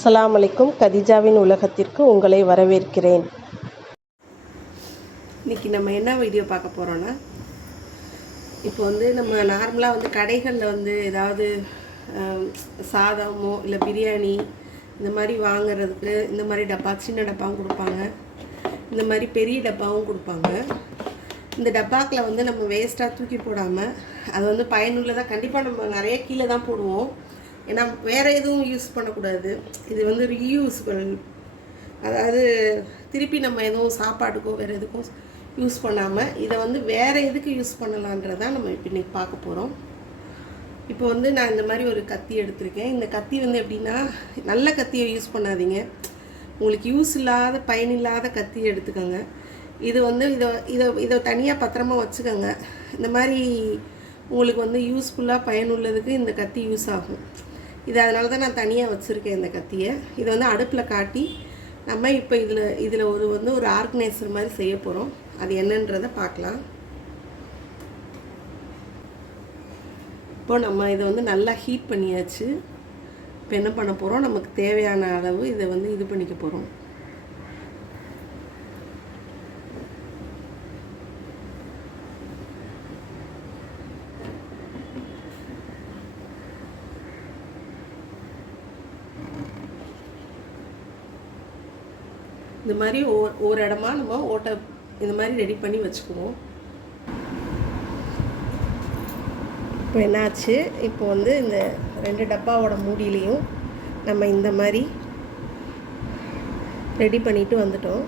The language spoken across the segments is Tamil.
அஸ்ஸலாமு அலைக்கும். கதிஜாவின் உலகத்திற்கு உங்களை வரவேற்கிறேன். இன்றைக்கி நம்ம என்ன வீடியோ பார்க்க போகிறோன்னா, இப்போ நம்ம நார்மலாக கடைகளில் ஏதாவது சாதமோ இல்லை பிரியாணி இந்த மாதிரி வாங்குறதுக்கு இந்த மாதிரி டப்பா, சின்ன டப்பாவும் கொடுப்பாங்க, இந்த மாதிரி பெரிய டப்பாவும் கொடுப்பாங்க. இந்த டப்பாக்கில் நம்ம வேஸ்ட்டாக தூக்கி போடாமல் அது பயனுள்ளதாக கண்டிப்பாக நம்ம நிறைய கீழே தான் போடுவோம். ஏன்னா வேறு எதுவும் யூஸ் பண்ணக்கூடாது. இது ரீயூஸபிள், அதாவது திருப்பி நம்ம எதுவும் சாப்பாட்டுக்கோ வேறு எதுக்கும் யூஸ் பண்ணாமல் இதை வேறு எதுக்கு யூஸ் பண்ணலான்றதான் நம்ம இப்போ இன்றைக்கி பார்க்க போகிறோம். இப்போ நான் இந்த மாதிரி ஒரு கத்தி எடுத்திருக்கேன். இந்த கத்தி எப்படின்னா, நல்ல கத்தியை யூஸ் பண்ணாதீங்க. உங்களுக்கு யூஸ் இல்லாத பயனில்லாத கத்தியை எடுத்துக்கோங்க. இது இதை தனியாக பத்திரமா வச்சுக்கோங்க. இந்த மாதிரி உங்களுக்கு யூஸ்ஃபுல்லாக பயனுள்ளதுக்கு இந்த கத்தி யூஸ் ஆகும். இது அதனால தான் நான் தனியாக வச்சுருக்கேன் இந்த கத்தியை. இதை அடுப்பில் காட்டி நம்ம இப்போ இதில் ஒரு ஆர்கனைசர் மாதிரி செய்ய போகிறோம். அது என்னன்றதை பார்க்கலாம். இப்போ நம்ம இதை நல்லா ஹீட் பண்ணியாச்சு. இப்போ என்ன பண்ண போகிறோம், நமக்கு தேவையான அளவு இதை இது பண்ணிக்க போகிறோம். இந்த மாதிரி ஒரு இடமா நம்ம ஓட்டை இந்த மாதிரி ரெடி பண்ணி வச்சுக்குவோம். இப்போ என்னாச்சு, இப்போ இந்த 2 டப்பாவோட மூடியிலையும் நம்ம இந்த மாதிரி ரெடி பண்ணிட்டு வந்துட்டோம்.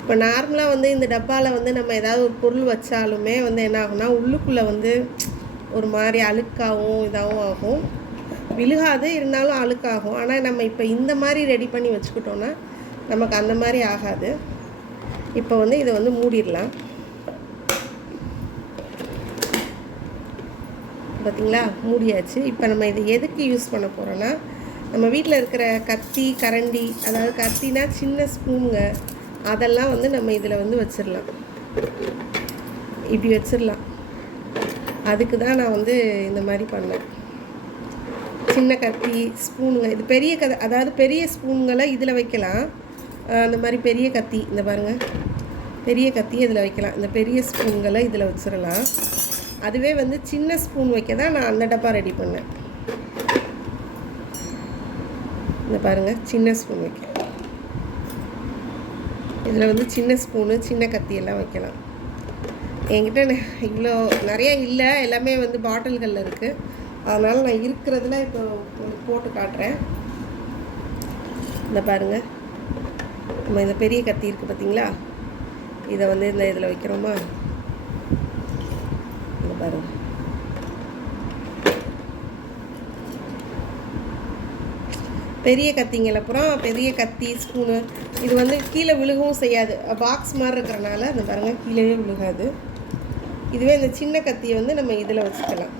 இப்போ நார்மலாக இந்த டப்பாவில் நம்ம ஏதாவது ஒரு பொருள் வச்சாலுமே என்ன ஆகும்னா, உள்ளுக்குள்ளே ஒரு மாதிரி அழுக்காகவும் இதாகவும் ஆகும். விழுகாது, இருந்தாலும் அழுக்காகும். ஆனால் நம்ம இப்போ இந்த மாதிரி ரெடி பண்ணி வச்சுக்கிட்டோன்னா நமக்கு அந்த மாதிரி ஆகாது. இப்போ இதை மூடிடலாம். பார்த்திங்களா, மூடியாச்சு. இப்போ நம்ம இதை எதுக்கு யூஸ் பண்ண போகிறோன்னா, நம்ம வீட்டில் இருக்கிற கத்தி, கரண்டி, அதாவது கத்தினா சின்ன ஸ்பூனுங்க, அதெல்லாம் நம்ம இதில் வச்சிடலாம். இப்படி வச்சிடலாம். அதுக்கு தான் நான் இந்த மாதிரி பண்ணேன். சின்ன கத்தி, ஸ்பூனுங்க, இது பெரிய அதாவது பெரிய ஸ்பூனுங்களை இதில் வைக்கலாம். அந்த மாதிரி பெரிய கத்தி, இந்த பாருங்கள், பெரிய கத்தி இதில் வைக்கலாம். இந்த பெரிய ஸ்பூன்களை இதில் வச்சிடலாம். அதுவே சின்ன ஸ்பூன் வைக்க தான் நான் அந்த டப்பா ரெடி பண்ணேன். இந்த பாருங்கள், சின்ன ஸ்பூன் வைக்க இதில் சின்ன ஸ்பூனு, சின்ன கத்தி எல்லாம் வைக்கலாம். என்கிட்ட இவ்வளோ நிறைய இல்லை, எல்லாமே பாட்டில்களில் இருக்குது. அதனால் நான் இருக்கிறதுல இப்போ உங்களுக்கு போட்டு காட்டுறேன். இந்த பாருங்கள், நம்ம இந்த பெரிய கத்தி இருக்குது பார்த்தீங்களா, இதை இந்த இதில் வைக்கிறோமா, இந்த பாருங்கள். பெரிய கத்திங்கள், அப்புறம் பெரிய கத்தி, ஸ்பூனு, இது கீழே விழுகவும் செய்யாது. பாக்ஸ் மாதிரி இருக்கிறனால இந்த பாருங்கள் கீழே விழுகாது. இதுவே இந்த சின்ன கத்தியை நம்ம இதில் வச்சுக்கலாம்.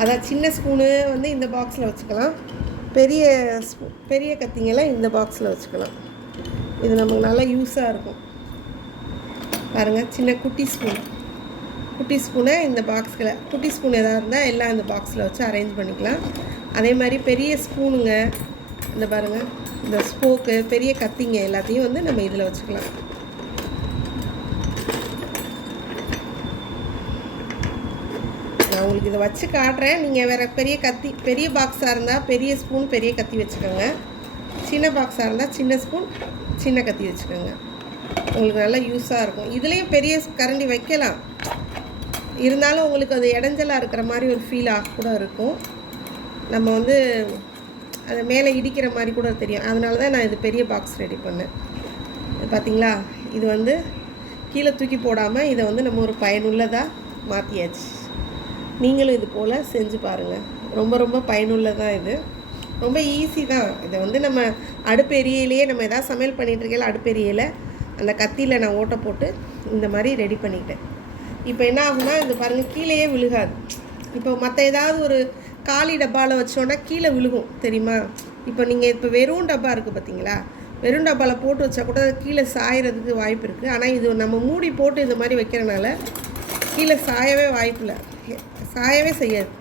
அதான் சின்ன ஸ்பூனு இந்த பாக்ஸில் வச்சுக்கலாம். பெரிய கத்திங்கெல்லாம் இந்த பாக்ஸில் வச்சுக்கலாம். இது நமக்கு நல்லா யூஸாக இருக்கும். பாருங்கள், சின்ன குட்டி ஸ்பூனை இந்த பாக்ஸில், குட்டி ஸ்பூன் எதாவது இருந்தால் எல்லாம் இந்த பாக்ஸில் வச்சு அரேஞ்ச் பண்ணிக்கலாம். அதே மாதிரி பெரிய ஸ்பூனுங்க, இந்த பாருங்கள், இந்த ஸ்போக்கு, பெரிய கத்திங்க எல்லாத்தையும் நம்ம இதில் வச்சுக்கலாம். நான் உங்களுக்கு இதை வச்சு காட்டுறேன். நீங்கள் வேறு பெரிய பாக்ஸாக இருந்தால் பெரிய ஸ்பூன், பெரிய கத்தி வச்சுக்கோங்க. சின்ன பாக்ஸாக இருந்தால் சின்ன ஸ்பூன், சின்ன கத்தி வச்சுக்கோங்க. உங்களுக்கு நல்லா யூஸாக இருக்கும். இதுலேயும் பெரிய கரண்டி வைக்கலாம், இருந்தாலும் உங்களுக்கு அது இடைஞ்சலாக இருக்கிற மாதிரி ஒரு ஃபீல் கூட இருக்கும். நம்ம அதை மேலே இடிக்கிற மாதிரி கூட தெரியும். அதனால தான் நான் இது பெரிய பாக்ஸ் ரெடி பண்ணேன். பார்த்திங்களா, இது கீழே தூக்கி போடாமல் இதை நம்ம ஒரு பயனுள்ளதாக மாற்றியாச்சு. நீங்களும் இது போல் செஞ்சு பாருங்கள். ரொம்ப ரொம்ப பயனுள்ளதாக இது. ரொம்ப ஈஸி தான். இதை நம்ம அடுப்பு எரியிலேயே, நம்ம எதாவது சமையல் பண்ணிகிட்ருக்கையில அடுப்பு எரியில் அந்த கத்தியில் நான் ஓட்டை போட்டு இந்த மாதிரி ரெடி பண்ணிக்கிட்டேன். இப்போ என்ன ஆகும்னா, இது பாருங்கள் கீழேயே விழுகாது. இப்போ மற்ற ஏதாவது ஒரு காலி டப்பாவில் வச்சோன்னா கீழே விழுகும், தெரியுமா? இப்போ வெறும் டப்பா இருக்குது பார்த்தீங்களா, வெறும் டப்பாவில் போட்டு வச்சா கூட கீழே சாயறதுக்கு வாய்ப்பு இருக்குது. ஆனால் இது நம்ம மூடி போட்டு இந்த மாதிரி வைக்கிறனால கீழே சாயவே வாய்ப்பில்லை, சாயவே செய்யாது.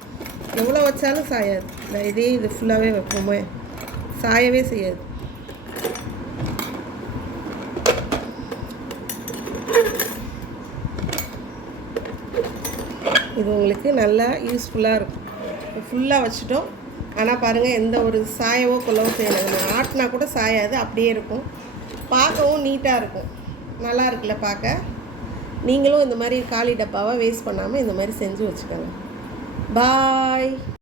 எவ்வளோ வச்சாலும் சாயாது. இதே இது ஃபுல்லாகவே வைப்போமே, சாயவே செய்யாது. இது உங்களுக்கு நல்லா யூஸ்ஃபுல்லாக இருக்கும். ஃபுல்லாக வச்சுட்டோம். ஆனால் பாருங்கள், எந்த ஒரு சாயவோ கொள்ளவோ செய்யலை. நம்ம ஆட்டினா கூட சாயாது, அப்படியே இருக்கும். பார்க்கவும் நீட்டாக இருக்கும். நல்லா இருக்குல்ல பார்க்க. நீங்களும் இந்த மாதிரி காலி டப்பாவை வேஸ்ட் பண்ணாமல் இந்த மாதிரி செஞ்சு வச்சுக்கோங்க. பாய்.